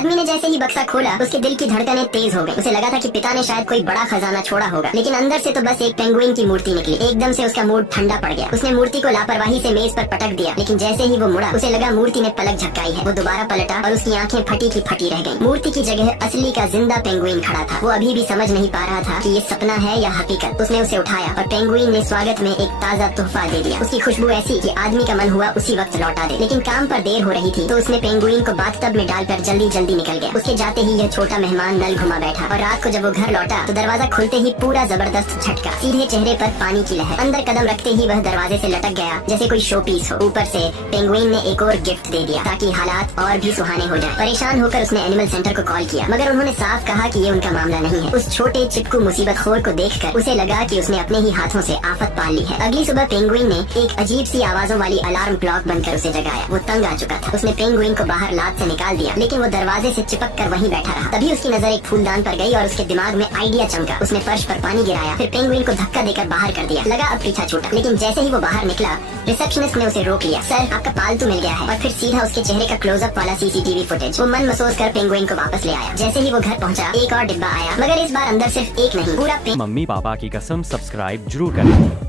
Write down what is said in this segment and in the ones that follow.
आदमी ने जैसे ही बक्सा खोला उसके दिल की धड़कनें तेज हो गई। उसे लगा था कि पिता ने शायद कोई बड़ा खजाना छोड़ा होगा, लेकिन अंदर से तो बस एक पेंगुइन की मूर्ति निकली। एकदम से उसका मूड ठंडा पड़ गया। उसने मूर्ति को लापरवाही से मेज पर पटक दिया, लेकिन जैसे ही वो मुड़ा उसे लगा मूर्ति ने पलक झपकाई है। वो दोबारा पलटा और उसकी आंखें फटी की फटी रह गईं। मूर्ति की जगह असली का जिंदा पेंगुइन खड़ा था। वो अभी भी समझ नहीं पा रहा था कि ये सपना है या हकीकत। उसने उसे उठाया और पेंगुइन ने स्वागत में एक ताज़ा तोहफा दे दिया। उसकी खुशबू ऐसी कि आदमी का मन हुआ उसी वक्त लौटा दे, लेकिन काम पर देर हो रही थी तो उसने पेंगुइन को बाथटब में डालकर जल्दी जल्दी निकल गया। उसके जाते ही यह छोटा मेहमान नल घुमा बैठा और रात को जब वो घर लौटा तो दरवाजा खुलते ही पूरा जबरदस्त झटका। सीधे चेहरे पर पानी की लहर। अंदर कदम रखते ही वह दरवाजे से लटक गया जैसे कोई शो पीस हो। ऊपर से पेंगुइन ने एक और गिफ्ट दे दिया ताकि हालात और भी सुहाने हो जाएं। परेशान होकर उसने एनिमल सेंटर को कॉल किया, मगर उन्होंने साफ कहा कि ये उनका मामला नहीं है। उस छोटे चिपकू मुसीबत खोर को देखकर उसे लगा कि उसने अपने ही हाथों से आफत पाल ली है। अगली सुबह पेंगुइन ने एक अजीब सी आवाजों वाली अलार्म क्लॉक बनकर उसे जगाया। वो तंग आ चुका था। उसने पेंगुइन को बाहर लात से निकाल दिया, लेकिन वो दरवाजे से चिपक कर वहीं बैठा रहा। तभी उसकी नजर एक फूलदान पर गई और उसके दिमाग में आइडिया चमका। उसने फर्श पर पानी गिराया, फिर पेंगुइन को धक्का देकर बाहर कर दिया। लगा अब पीछा छूटा, लेकिन जैसे ही वो बाहर निकला रिसेप्शनिस्ट ने उसे रोक लिया। सर, आपका पालतू मिल गया है। और फिर सीधा उसके चेहरे का क्लोजअप वाला सीसीटीवी फुटेज। वो मन महसूस कर पेंगुइन को वापस ले आया। जैसे ही वो घर पहुंचा एक और डिब्बा आया, मगर इस बार अंदर सिर्फ एक नहीं पूरा मम्मी पापा की कसम सब्सक्राइब जरूर करें।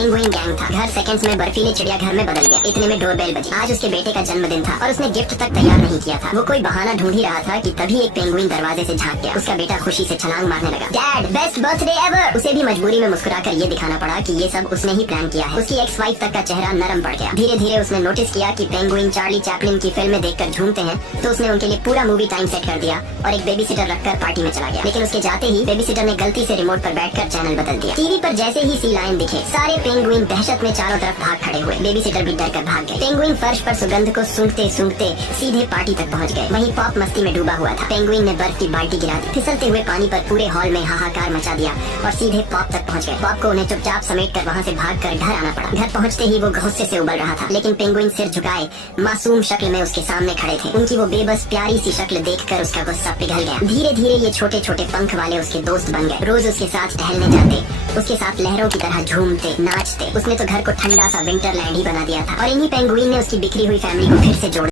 पेंगुइन गैंग था। घर सेकंड्स में बर्फीले चिड़ियाघर में बदल गया। इतने में डोरबेल बजी। आज उसके बेटे का जन्मदिन था और उसने गिफ्ट तक तैयार नहीं किया था। वो कोई बहाना ढूंढ ही रहा था कि तभी एक पेंगुइन दरवाजे से झांक गया। उसका बेटा खुशी से छलांग मारने लगा। Dad, best birthday ever. उसे भी मजबूरी में मुस्कुराकर ये दिखाना पड़ा कि ये सब उसने ही प्लान किया है। उसकी एक्स वाइफ तक का चेहरा नरम पड़ गया। धीरे धीरे उसने नोटिस किया कि पेंगुइन चार्ली चैपलिन की फिल्में देखकर झूमते हैं, तो उसने उनके लिए पूरा मूवी टाइम सेट कर दिया और एक बेबी सिटर रखकर पार्टी में चला गया। लेकिन उसके जाते ही बेबी सिटर ने गलती से रिमोट पर बैठकर चैनल बदल दिया। टीवी पर जैसे ही सी लायन दिखे सारे पेंगुइन दहशत चारों तरफ भाग खड़े हुए। बेबी सिटर भी डर कर भाग गए। पेंगुइन फर्श पर सुगंध को सूंघते सूंघते सीधे पार्टी तक पहुंच गए। वहीं पॉप मस्ती में डूबा हुआ था। पेंगुइन ने बर्फ की बाल्टी गिरा दी। फिसलते हुए पानी पर पूरे हॉल में हाहाकार मचा दिया और सीधे पॉप तक पहुंच गए। पॉप को उन्हें चुपचाप समेट कर वहाँ से भाग कर घर आना पड़ा। घर पहुँचते ही वो गुस्से से उबल रहा था, लेकिन पेंगुइन सिर झुकाए मासूम शक्ल में उसके सामने खड़े थे। उनकी वो बेबस प्यारी सी शक्ल देखकर उसका गुस्सा पिघल गया। धीरे धीरे ये छोटे छोटे पंख वाले उसके दोस्त बन गए। रोज उसके साथ टहलने जाते, उसके साथ लहरों की तरह झूमते नाचते। उसने तो घर को ठंडा सा विंटरलैंड ही बना दिया था। और इन्हीं पेंगुइन ने उसकी बिखरी हुई फैमिली को फिर से जोड़